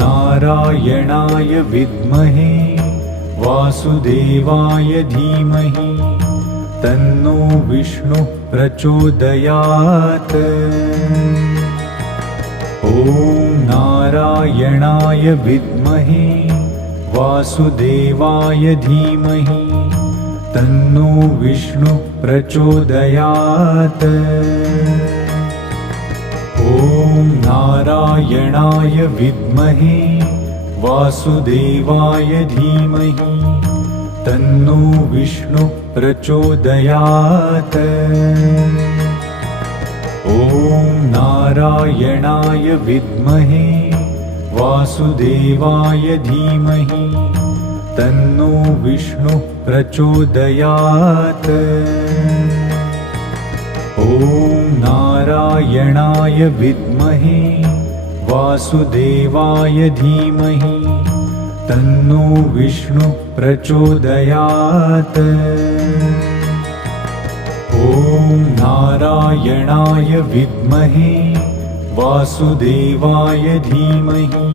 नारायणाय विद्महे वासुदेवाय धीमहि तन्नो विष्णुः प्रचोदयात्। ॐ नारायणाय विद्महे वासुदेवाय धीमहि तन्नो विष्णुः प्रचोदयात्। ॐ नारायणाय विद्महे वासुदेवाय धीमहि तन्नो विष्णुः प्रचोदयात्। ॐ नारायणाय विद्महे वासुदेवाय धीमहि तन्नो विष्णुः प्रचोदयात्। ॐ नारायणाय विद्महे वासुदेवाय धीमहि तन्नो विष्णुः प्रचोदयात्। ॐ नारायणाय विद्महे वासुदेवाय धीमहि